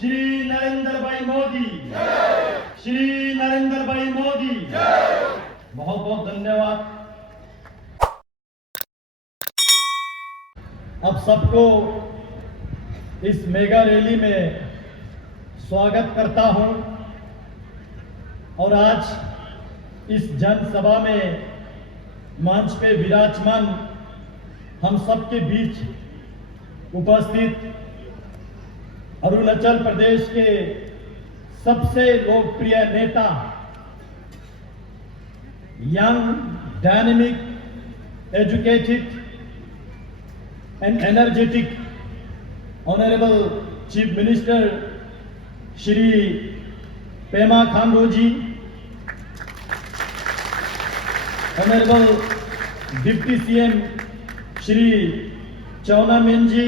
श्री नरेंद्र भाई मोदी, श्री नरेंद्र भाई मोदी। बहुत बहुत धन्यवाद। अब सबको इस मेगा रैली में स्वागत करता हूं और आज इस जनसभा में मंच पे विराजमान हम सबके बीच उपस्थित अरुणाचल प्रदेश के सबसे लोकप्रिय नेता, young, dynamic, educated and energetic honourable chief minister Shri Pema Khandu ji, honourable deputy CM Shri Chowna Mein ji,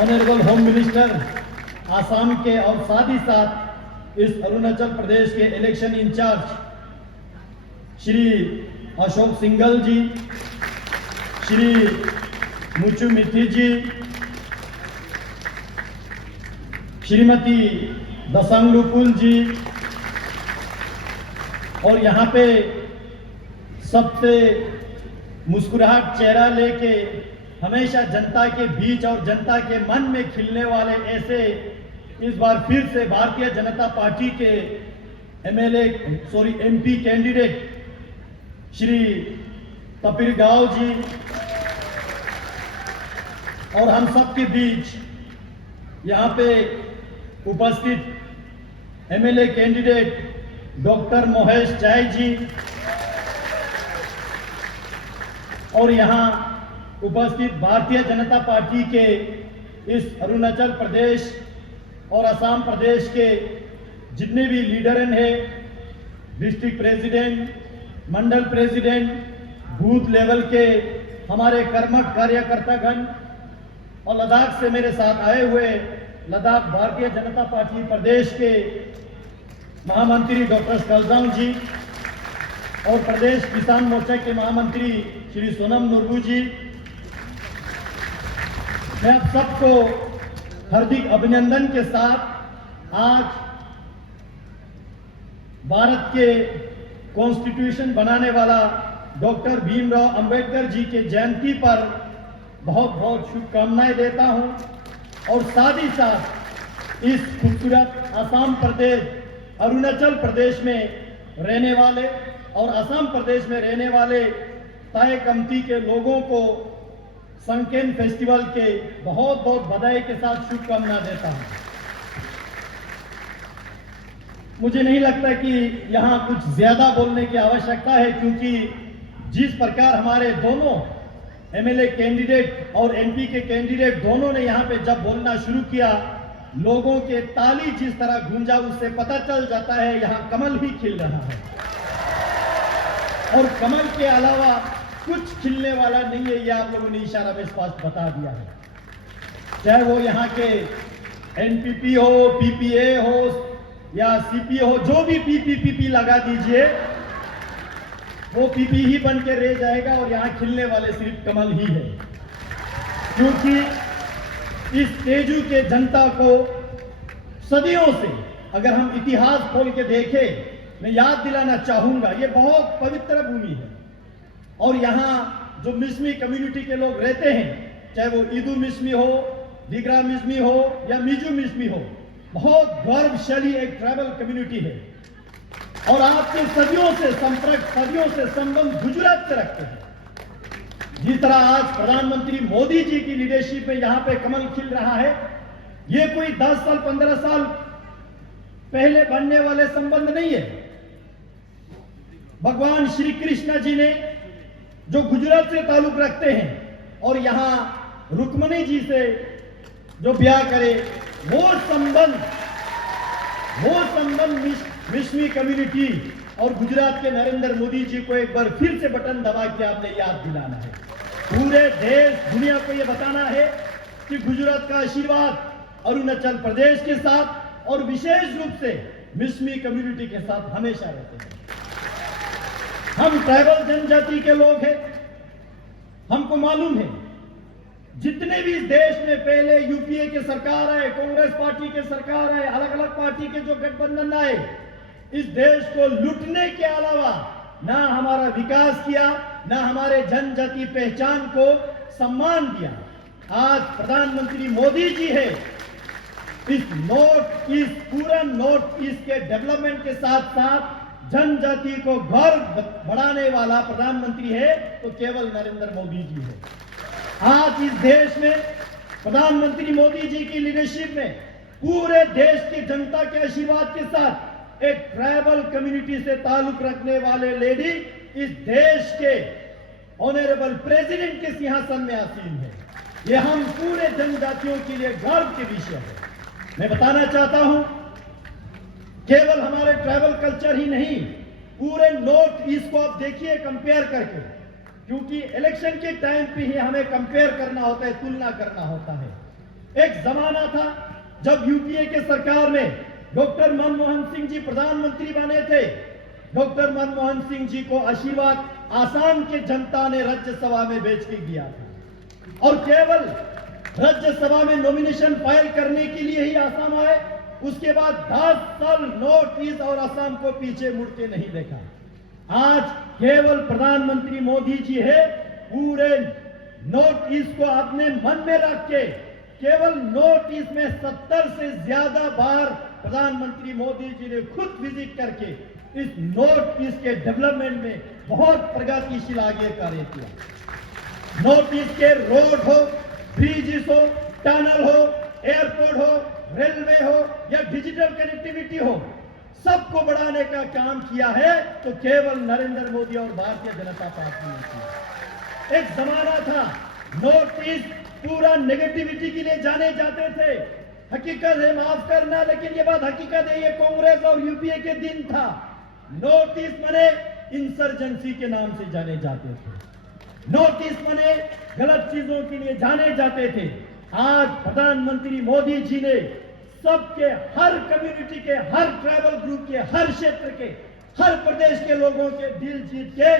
honourable home minister Assam के और साथ ही साथ इस अरुणाचल प्रदेश के इलेक्शन इंचार्ज श्री अशोक सिंघल जी, श्री मुचु मिथि जी, श्रीमती दसांगलुकुल जी, और यहाँ पे सबसे मुस्कुराहट चेहरा लेके हमेशा जनता के बीच और जनता के मन में खिलने वाले ऐसे इस बार फिर से भारतीय जनता पार्टी के एमपी कैंडिडेट श्री तपिर गाव जी, और हम सबके बीच यहाँ पे उपस्थित एमएलए कैंडिडेट डॉक्टर मोहेश चाय जी, और यहाँ उपस्थित भारतीय जनता पार्टी के इस अरुणाचल प्रदेश और असम प्रदेश के जितने भी लीडर हैं, डिस्ट्रिक्ट प्रेसिडेंट, मंडल प्रेसिडेंट, बूथ लेवल के हमारे कर्मठ कार्यकर्तागण, और लद्दाख से मेरे साथ आए हुए लद्दाख भारतीय जनता पार्टी प्रदेश के महामंत्री डॉक्टर स्कलजांग जी, और प्रदेश किसान मोर्चा के महामंत्री श्री सोनम नुरबू जी, मैं आप सबको हार्दिक अभिनंदन के साथ आज भारत के कॉन्स्टिट्यूशन बनाने वाला डॉक्टर भीमराव अंबेडकर जी के जयंती पर बहुत बहुत शुभकामनाएं देता हूं, और साथ ही साथ इस खूबसूरत असम प्रदेश, अरुणाचल प्रदेश में रहने वाले और असम प्रदेश में रहने वाले ताई कम्ती के लोगों को संकेन फेस्टिवल के बहुत बहुत बधाई के साथ शुभकामना देता हूं। मुझे नहीं लगता कि यहां कुछ ज्यादा बोलने की आवश्यकता है, क्योंकि जिस प्रकार हमारे दोनों एमएलए कैंडिडेट और एमपी के कैंडिडेट दोनों ने यहां पे जब बोलना शुरू किया, लोगों के ताली जिस तरह गूंजा, उससे पता चल जाता है यहां कमल ही खिल रहा है, और कमल के अलावा कुछ खिलने वाला नहीं है। ये आप लोगों ने इशारा में स्पष्ट बता दिया है। चाहे वो यहाँ के एनपीपी हो, पीपीए हो या सीपी हो, जो भी पीपी लगा दीजिए, वो पीपी ही बन के रह जाएगा, और यहाँ खिलने वाले सिर्फ कमल ही है। क्योंकि इस तेजू के जनता को सदियों से, अगर हम इतिहास खोल के देखें, मैं याद दिलाना चाहूंगा, ये बहुत पवित्र भूमि है, और यहाँ जो मिसमी कम्युनिटी के लोग रहते हैं, चाहे वो ईदू मिसमी हो, दिगरा मिसमी हो या मिजू मिसमी हो, बहुत गौरवशाली एक ट्राइबल कम्युनिटी है, और आपके सदियों से संपर्क, सदियों से संबंध गुजरात से रखते हैं। जिस तरह आज प्रधानमंत्री मोदी जी की लीडरशिप में यहाँ पे कमल खिल रहा है, ये कोई 10 साल 15 साल पहले बनने वाले संबंध नहीं है। भगवान श्री कृष्ण जी ने जो गुजरात से ताल्लुक रखते हैं और यहाँ रुक्मणी जी से जो ब्याह करे, वो संबंध मिश्मी कम्युनिटी और गुजरात के नरेंद्र मोदी जी को एक बार फिर से बटन दबा के आपने याद दिलाना है। पूरे देश दुनिया को यह बताना है कि गुजरात का आशीर्वाद अरुणाचल प्रदेश के साथ और विशेष रूप से मिश्मी कम्युनिटी के साथ हमेशा रहते हैं। हम ट्राइबल जनजाति के लोग हैं, हमको मालूम है जितने भी इस देश में पहले यूपीए के सरकार है, कांग्रेस पार्टी के सरकार है, अलग अलग पार्टी के जो गठबंधन आए, इस देश को लूटने के अलावा ना हमारा विकास किया, ना हमारे जनजाति पहचान को सम्मान दिया। आज प्रधानमंत्री मोदी जी है, इस पूरा नॉर्थ ईस्ट के डेवलपमेंट के साथ साथ जनजाति को घर बढ़ाने वाला प्रधानमंत्री है तो केवल नरेंद्र मोदी जी है। आज इस देश में प्रधानमंत्री मोदी जी की लीडरशिप में पूरे देश की जनता के आशीर्वाद के साथ एक ट्राइबल कम्युनिटी से ताल्लुक रखने वाले लेडी इस देश के ऑनरेबल प्रेसिडेंट के सिंहासन में आसीन है। ये हम पूरे जनजातियों के लिए गर्व के विषय है। मैं बताना चाहता हूं, केवल हमारे ट्राइबल कल्चर ही नहीं, पूरे नॉर्थ ईस्ट को आप देखिए कंपेयर करके, क्योंकि इलेक्शन के टाइम पे ही हमें कंपेयर करना होता है, तुलना करना होता है। एक जमाना था जब यूपीए के सरकार में डॉक्टर मनमोहन सिंह जी प्रधानमंत्री बने थे। डॉक्टर मनमोहन सिंह जी को आशीर्वाद आसाम के जनता ने राज्यसभा में भेज के दिया था और केवल राज्यसभा में नॉमिनेशन फाइल करने के लिए ही आसाम आए। उसके बाद 10 साल नॉर्थ ईस्ट और असम को पीछे मुड़ के नहीं देखा। आज केवल प्रधानमंत्री मोदी जी है, पूरे नॉर्थ ईस्ट को अपने मन में रख के केवल नॉर्थ ईस्ट में 70 से ज्यादा बार प्रधानमंत्री मोदी जी ने खुद विजिट करके इस नॉर्थ ईस्ट के डेवलपमेंट में बहुत प्रगतिशील आगे कार्य किया। नॉर्थ ईस्ट के रोड हो, ब्रिजेस हो, टनल हो, एयरपोर्ट हो, रेलवे हो या डिजिटल कनेक्टिविटी हो, सबको बढ़ाने का काम किया है तो केवल नरेंद्र मोदी और भारतीय जनता पार्टी ने किया। एक जमाना था नॉर्थ ईस्ट पूरा नेगेटिविटी के लिए जाने जाते थे। हकीकत है, माफ करना, लेकिन ये बात हकीकत है, ये कांग्रेस और यूपीए के दिन था। नॉर्थ ईस्ट मने इंसर्जेंसी के नाम से जाने जाते थे। नॉर्थ ईस्ट मने गलत चीजों के लिए जाने जाते थे। आज प्रधानमंत्री मोदी जी ने सबके, हर कम्युनिटी के, हर ट्राइबल ग्रुप के, हर क्षेत्र के, हर प्रदेश के लोगों के दिल जीत के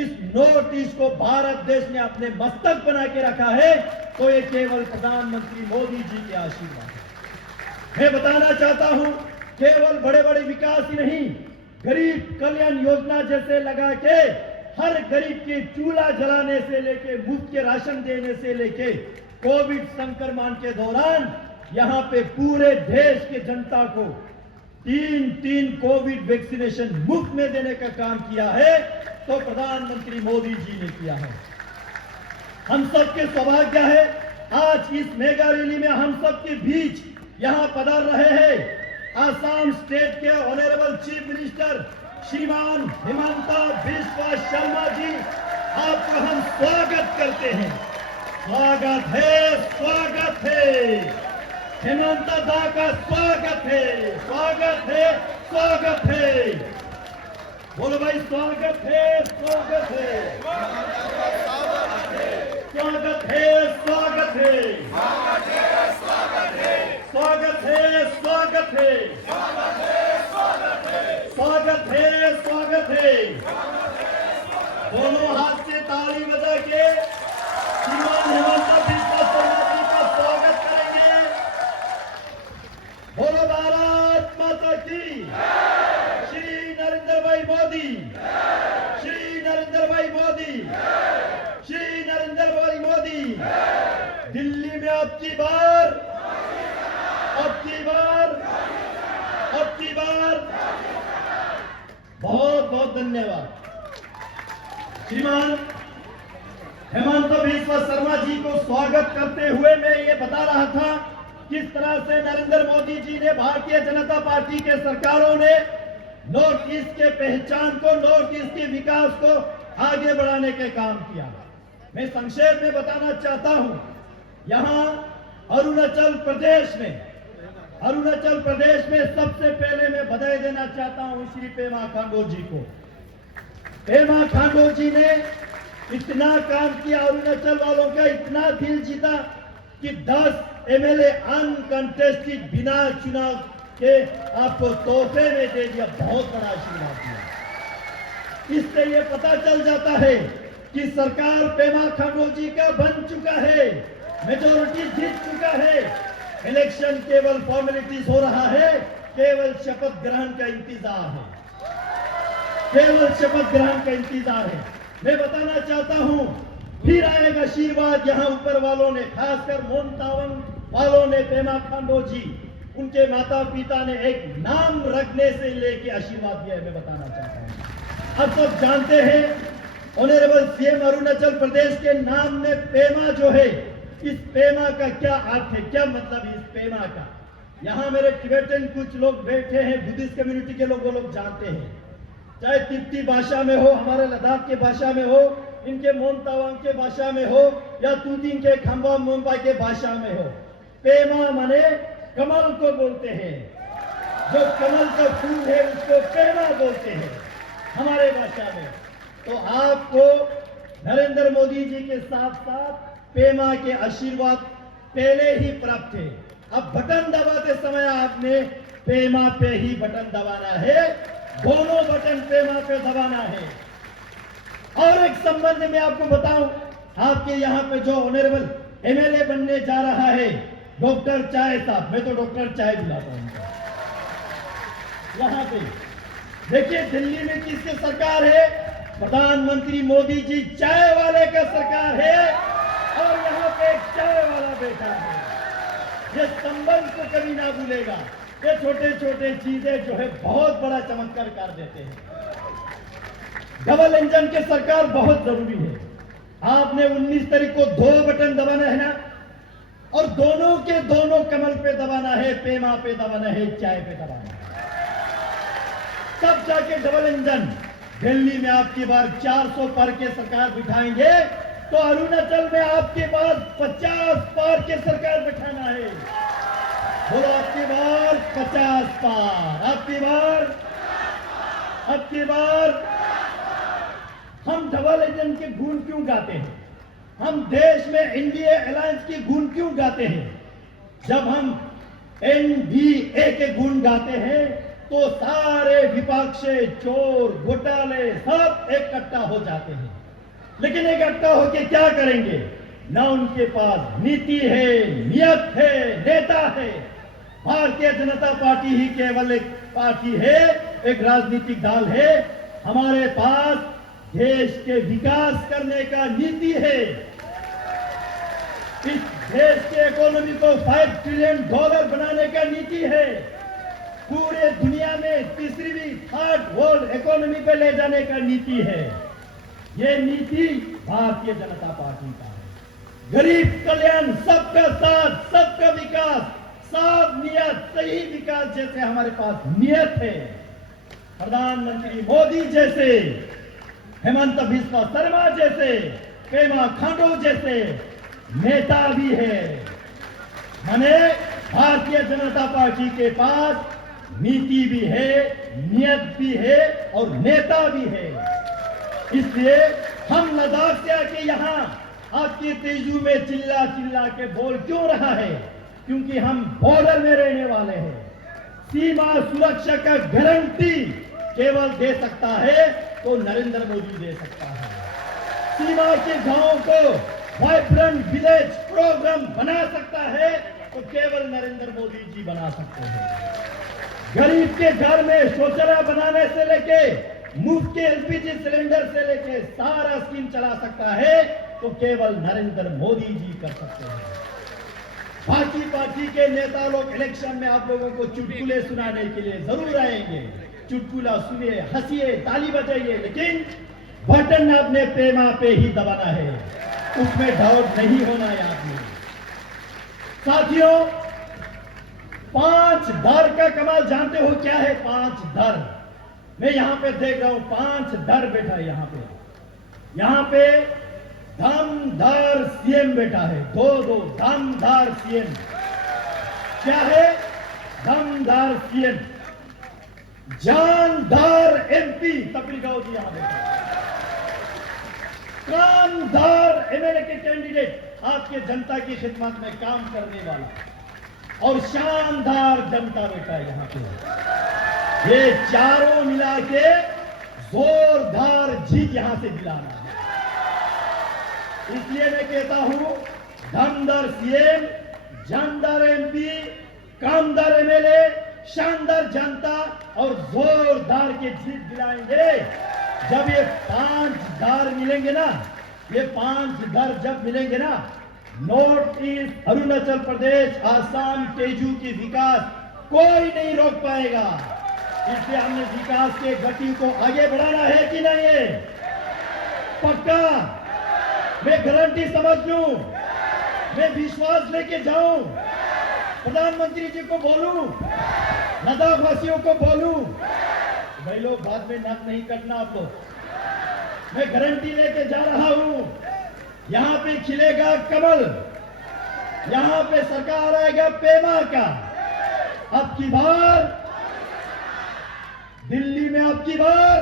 इस नॉर्थ ईस्ट को भारत देश ने अपने मस्तक बना के रखा है तो ये केवल प्रधानमंत्री मोदी जी के आशीर्वाद है। मैं बताना चाहता हूं, केवल बड़े बड़े विकास ही नहीं, गरीब कल्याण योजना जैसे लगा के हर गरीब के चूल्हा जलाने से लेके, मुफ्त के राशन देने से लेके, कोविड संक्रमण के दौरान यहां पे पूरे देश के जनता को 3 कोविड वैक्सीनेशन मुफ्त में देने का काम किया है तो प्रधानमंत्री मोदी जी ने किया है। हम सबके सौभाग्य है, आज इस मेगा रैली में हम सबके बीच यहां पधार रहे हैं आसाम स्टेट के ऑनरेबल चीफ मिनिस्टर श्रीमान हिमंता बिस्वा शर्मा जी। आपका हम स्वागत करते हैं। स्वागत है, स्वागत है, हिमंता दा का स्वागत है, स्वागत है, स्वागत है। बोलो भाई, स्वागत है, स्वागत है, स्वागत है, स्वागत है, स्वागत है, स्वागत है, स्वागत है, स्वागत है। दोनों हाथ से ताली बजा के श्रीमान हिमंता बिस्वा शर्मा जी का स्वागत करेंगे। बोलो भारत माता की, श्री नरेंद्र भाई मोदी, श्री नरेंद्र भाई मोदी, श्री नरेंद्र भाई मोदी। दिल्ली में अब की बार, अब की बार, अब की बार। बहुत बहुत धन्यवाद। श्रीमान हिमंता बिस्वा शर्मा जी को स्वागत करते हुए मैं ये बता रहा था किस तरह से नरेंद्र मोदी जी ने, भारतीय जनता पार्टी के सरकारों ने नॉर्थ ईस्ट के पहचान को, नॉर्थ ईस्ट के विकास को आगे बढ़ाने के काम किया। मैं संक्षेप में बताना चाहता हूं, यहां अरुणाचल प्रदेश में सबसे पहले मैं बधाई देना चाहता हूं श्री पेमा खांडू जी को। पेमा खांडू जी ने इतना काम किया, अरुणाचल वालों का इतना दिल जीता कि 10 एमएलए अनकंटेस्टेड बिना चुनाव के आपको तोहफे में दे दिया। बहुत बड़ा आशीर्वाद दिया। इससे ये पता चल जाता है कि सरकार पेमा खांडू जी का बन चुका है। मेजोरिटी जीत चुका है। इलेक्शन केवल फॉर्मेलिटीज हो रहा है, केवल शपथ ग्रहण का इंतजार है, केवल शपथ ग्रहण का इंतजार है। मैं बताना चाहता हूं, फिर आएगा आशीर्वाद। यहां ऊपर वालों ने, खासकर मोन तावंग वालों ने, पेमा खांडू जी, उनके माता पिता ने एक नाम रखने से लेके आशीर्वाद दिया है। मैं बताना चाहता हूं, अब सब जानते हैं ऑनरेबल सीएम अरुणाचल प्रदेश के नाम में पेमा जो है, इस पेमा का क्या अर्थ है, क्या मतलब है इस पेमा का। यहां मेरे टिबेटन कुछ लोग बैठे हैं, बुद्धिस्ट कम्युनिटी के लोग, वो लोग जानते हैं। चाहे तिब्बती भाषा में हो, हमारे लद्दाख के भाषा में हो, इनके मोन तावांग के भाषा में हो, या तूतिंग के खंबा मुंबई के भाषा में हो, पेमा माने कमल को बोलते हैं। जो कमल का फूल है उसको पेमा बोलते हैं हमारे भाषा में। तो आपको नरेंद्र मोदी जी के साथ साथ पेमा के आशीर्वाद पहले ही प्राप्त थे। अब बटन दबाते समय आपने पेमा पे ही बटन दबाना है, दोनों बटन पेमा पे दबाना है। और एक संबंध में आपको बताऊं, आपके यहां पे जो ऑनरेबल एमएलए बनने जा रहा है डॉक्टर चाय साहब, मैं तो डॉक्टर चाय बुलाता हूं यहां पे। देखिए दिल्ली में किसकी सरकार है? प्रधानमंत्री मोदी जी चाय वाले का सरकार है, और यहाँ पे एक चाय वाला बैठा है। ये संबंध को कभी ना भूलेगा। ये छोटे छोटे चीजें जो है बहुत बड़ा चमत्कार कर देते हैं। डबल इंजन की सरकार बहुत जरूरी है। आपने 19 तारीख को 2 बटन दबाना है ना, और दोनों के दोनों कमल पे दबाना है, पेमा पे दबाना है, चाय पे दबाना है, तब जाके डबल इंजन। दिल्ली में आपकी बार 400 पार के सरकार बिठाएंगे, तो अरुणाचल में आपके पास 50 पार के सरकार बिठाना है। बोलो आपकी बार 50 पार, आपकी बार, आपकी बार। हम डबल इंजन के गुण क्यों गाते हैं? हम देश में एनडीए अलायंस की गुण क्यों गाते हैं? जब हम एनडीए के गुण गाते हैं तो सारे विपक्षी, चोर, घोटाले सब इकट्ठा हो जाते हैं। लेकिन इकट्ठा होके क्या करेंगे? ना उनके पास नीति है, नियत है, नेता है। भारतीय जनता पार्टी ही केवल एक पार्टी है, एक राजनीतिक दल है। हमारे पास देश के विकास करने का नीति है। इस देश के इकोनॉमी को $5 ट्रिलियन बनाने का नीति है। पूरे दुनिया में तीसरी, थर्ड वर्ल्ड इकोनॉमी पे ले जाने का नीति है। ये नीति भारतीय जनता पार्टी का है। गरीब कल्याण, सबका साथ, सबका विकास, साफ नियत, सही विकास जैसे हमारे पास नियत है। प्रधानमंत्री मोदी जैसे, हेमंत बिस्वा शर्मा जैसे, पेमा खांडू जैसे नेता भी है। माने भारतीय जनता पार्टी के पास नीति भी है, नियत भी है और नेता भी है। इसलिए हम लद्दाख से आके यहाँ आपके तेजू में चिल्ला चिल्ला के बोल क्यों रहा है? क्योंकि हम बॉर्डर में रहने वाले हैं। सीमा सुरक्षा का गारंटी केवल दे सकता है तो नरेंद्र मोदी दे सकता है। सीमा के गांवों को वाइब्रेंट विलेज प्रोग्राम बना सकता है तो केवल नरेंद्र मोदी जी बना सकते हैं। गरीब के घर में शौचालय बनाने से लेके मुफ्त के एलपीजी सिलेंडर से लेके सारा स्कीम चला सकता है तो केवल नरेंद्र मोदी जी कर सकते हैं। बाकी पार्टी के नेता लोग इलेक्शन में आप लोगों को चुटकुले सुनाने के लिए जरूर आएंगे। चुटकुला सुनिए, हंसिए, ताली बजाइए, लेकिन बटन आपने पेमा पे ही दबाना है, उसमें डाउट नहीं होना है आपने। साथियों, 5 दर का कमाल जानते हो क्या है? 5 दर। मैं यहां पे देख रहा हूं 5 दर बैठा है यहां पे। यहां पे दमदार सीएम बैठा है, 2 दमदार सीएम। क्या है? दमदार सीएम। जानदार एमपी तपरी गांव जी यहां बैठे। कामदार एमएलए के कैंडिडेट, आपके जनता की खिदमत में काम करने वाला, और शानदार जनता बैठा है यहां पे। ये चारों मिला के जोरदार जीत यहां से दिलाना है। इसलिए मैं कहता हूं, दमदार सीएम, जानदार एमपी, कामदार एमएलए, शानदार जनता और जोरदार के जीत दिलाएंगे। जब ये 5 घर मिलेंगे ना, ये 5 घर जब मिलेंगे ना, नॉर्थ ईस्ट, अरुणाचल प्रदेश, आसाम, तेजू की विकास कोई नहीं रोक पाएगा। इसलिए हमने विकास के गति को आगे बढ़ाना है कि नहीं है? पक्का? मैं गारंटी समझ लूं, मैं विश्वास लेके जाऊं, प्रधानमंत्री जी को बोलूं, लद्दाख वासियों को बोलूं, भाई लोग बाद में नाक नहीं कटना आप लोग। मैं गारंटी लेके जा रहा हूं, यहां पे खिलेगा कमल, यहां पे सरकार आएगा पेमा का। अब की बार दिल्ली में, आपकी बार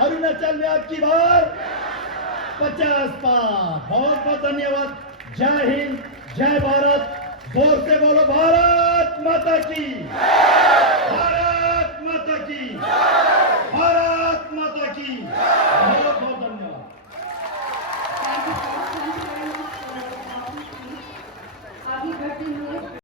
अरुणाचल में, आपकी बार 50 पार। बहुत बहुत धन्यवाद। जय हिंद, जय भारत। जोर से बोलो, भारत माता की, भारत माता की, भारत माता की। बहुत बहुत